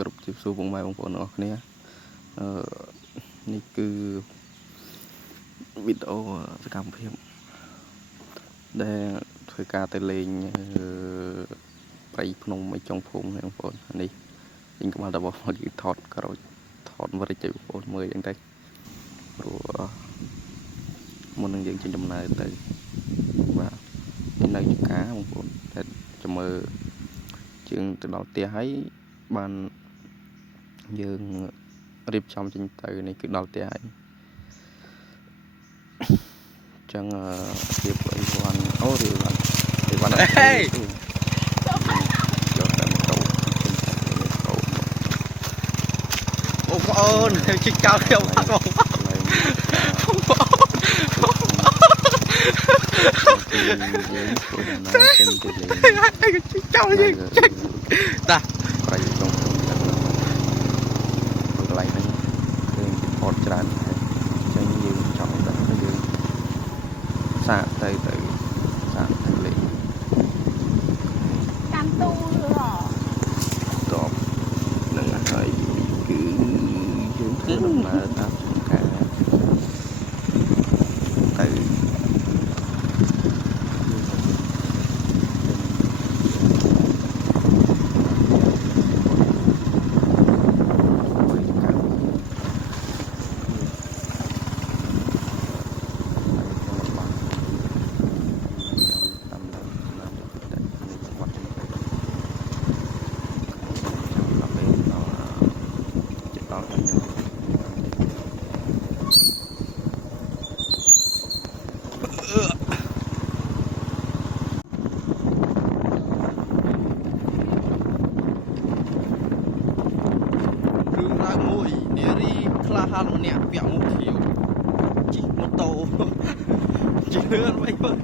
គ្រប់ជិះសួរបងម៉ែបងប្អូនអរគ្នានេះគឺវីដេអូសកម្មភាពដែលធ្វើការទៅលេងព្រៃភ្នំឯចុងភូមិបងប្អូននេះវិញកុំតែបងប្អូនថតក្រូចថតវរិចឲ្យបងប្អូនមើលអញ្ចឹងទៅព្រោះមុននឹងយើងចេញដំណើរទៅបាទនៅចង្ការបងប្អូនតែចាំមើលជាងទៅដល់ផ្ទះហើយបានយើងរៀបចំចេញទៅនេះគឺដល់ផ្ទះហើយចឹងរៀបអីវ៉ាន់អូរៀបអីវ៉ាន់ហេយកតែម៉ូតូបងប្អូនជិះចោលខ្ញុំអត់បងប្អូនយើងធ្វើដំណើរចេញទៅលេងជិះចោលយើងចេញតាប្រៃក្នុងកន្លែងហ្នឹងឃើញពីផតច្រើនចឹងយើងចង់ដាក់យើងសាកទៅសាកទៅលេងកាន់ទូតបនឹងហើយគឺយើងធ្វើដំណើរតាមចំការទៅក្លាហានម្នាក់ពាក់មួកខៀវជិះម៉ូតូជឿនវិញមើល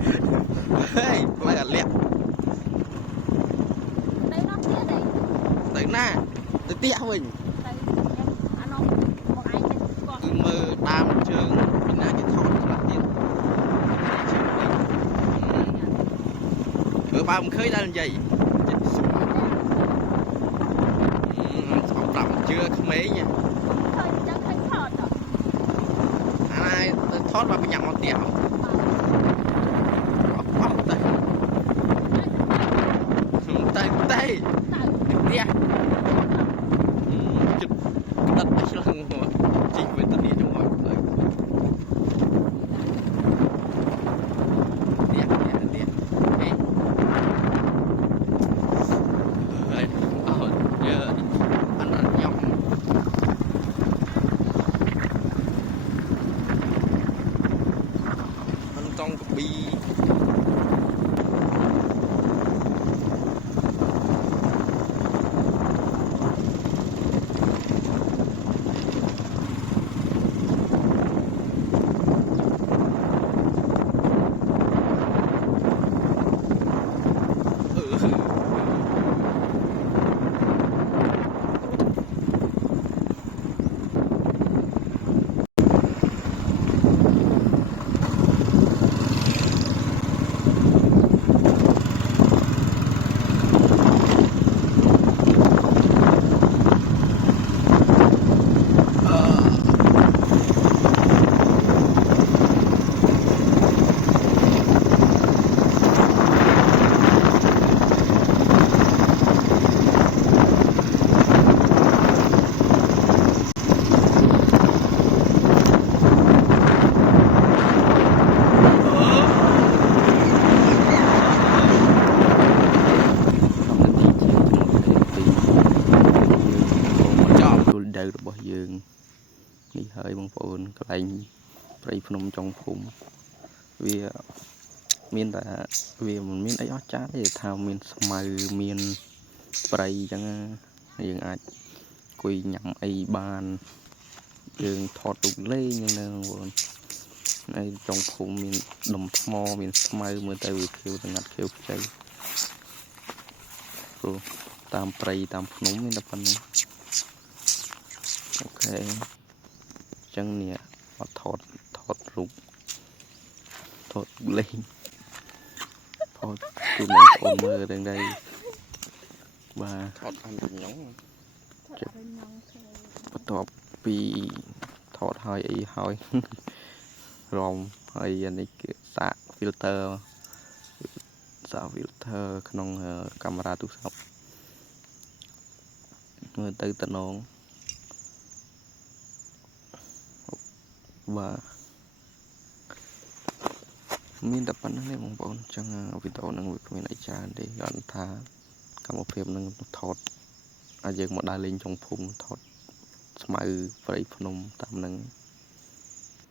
ហេផ្លែអាលាក់ទៅនោះទៀតទេទៅណាទៅផ្ទះវិញទៅអានោះមកឯងទៅគាត់គឺមើលដើមជើងពីណាគេថតខ្លះទៀតមើលបើមិនឃើញដល់និយាយចិត្តសុខស្អប់ប្រាប់ជឿក្មេងថតមកបញ្ញាក់មកផ្ទះអត់ទៅផ្ទះជិតដិតឆ្លងមកជីកវិទ្យាចូលមកទៅផ្ទះហេហើយអត់យើអានខ្ញុំចង់កប៊ីរបស់យើងនេះហើយបងប្អូនកន្លែងព្រៃភ្នំចុងភូមិវាមានតែវាមិនមានអីអស្ចារ្យទេថាមានស្មៅមានព្រៃអញ្ចឹងយើងអាចអង្គុយញ៉ាំអីបានយើងថតរូបលេងហ្នឹងបងប្អូននៅចុងភូមិមានដុំថ្មមានស្មៅមើលទៅវាខៀវស្ងាត់ខៀវខ្ចីព្រោះតាមព្រៃតាមភ្នំមានតែប៉ុណ្្នឹងអូខេអញ្ចឹងនេះអត់ថតរូបថតលេងថតជូនបងប្អូនមើលទាំងដែរបាទថតតាមខ្ញុំ Thật là nhong thôi. បន្ទាប់ពីថតហើយអីហើយ រំហើយអានេះគឺសាក filter ក្នុងកាមេរ៉ាទូរស័ព្ទមើលទៅតំណងបាទមានតែប៉ុណ្្នឹងទេបងប្អូនអញ្ចឹងវីដេអូហ្នឹងវាគ្មានអីច្រើនទេគាត់ថាកម្មភាពនឹងថតឲ្យយើងមកដើរលេងចុងភូមិថតស្មៅព្រៃភ្នំតាមហ្នឹង